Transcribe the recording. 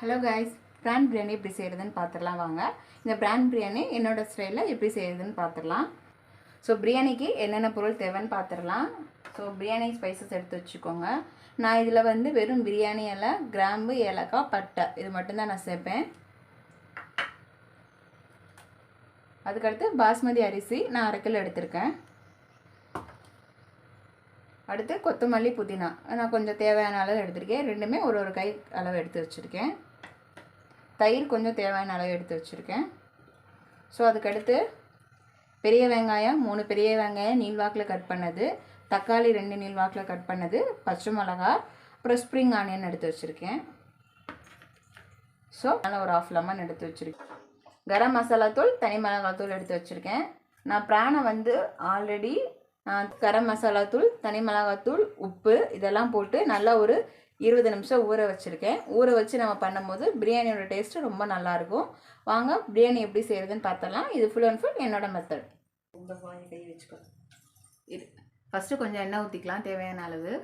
Hello guys, பிரான் பிரியாணி எப்படி செய்கிறதுன்னு பார்த்துடலாம் வாங்க. இந்த பிரான் பிரியாணி என்னோட ஸ்டைலில் எப்படி செய்கிறதுன்னு பார்த்துடலாம். ஸோ பிரியாணிக்கு என்னென்ன பொருள் தேவைன்னு பார்த்துடலாம். ஸோ பிரியாணி ஸ்பைசஸ் எடுத்து வச்சுக்கோங்க. நான் இதில் வந்து வெறும் பிரியாணி இலை, கிராம்பு, ஏலக்காய், பட்டை இது மட்டும்தான் நான் சேர்ப்பேன். அதுக்கடுத்து பாஸ்மதி அரிசி நான் 1/2 கிலோ எடுத்திருக்கேன். அடுத்து கொத்தமல்லி, புதினா நான் கொஞ்சம் தேவையான அளவு எடுத்திருக்கேன். ரெண்டுமே ஒரு கை அளவு எடுத்து வச்சுருக்கேன். தயிர் கொஞ்சம் தேவையான அளவு எடுத்து வச்சுருக்கேன். ஸோ அதுக்கடுத்து பெரிய வெங்காயம் 3 பெரிய வெங்காயம் நீள்வாக்கில் கட் பண்ணது, தக்காளி 2 நீள்வாக்கில் கட் பண்ணது, பச்சை மிளகா, அப்புறம் ஸ்ப்ரிங் ஆனியன் எடுத்து வச்சுருக்கேன். ஸோ நல்லா ஒரு 1/2 லெமன் எடுத்து வச்சுருக்கேன். கரம் மசாலா தூள், தனி மிளகாய் தூள் எடுத்து வச்சுருக்கேன். நான் பிரானை வந்து ஆல்ரெடி கரம் மசாலா தூள், தனி மிளகாய் தூள், உப்பு இதெல்லாம் போட்டு நல்லா ஒரு 20 நிமிஷம் ஊற வச்சுருக்கேன். ஊற வச்சு நம்ம பண்ணும்போது பிரியாணியோட டேஸ்ட்டு ரொம்ப நல்லாயிருக்கும். வாங்க பிரியாணி எப்படி செய்கிறதுன்னு பார்த்தலாம். இது ஃபுல் அண்ட் ஃபுல் என்னோடய மெத்தட். ரொம்ப கை வச்சுக்கோ. இது ஃபஸ்ட்டு கொஞ்சம் எண்ணெய் ஊற்றிக்கலாம் தேவையான அளவு.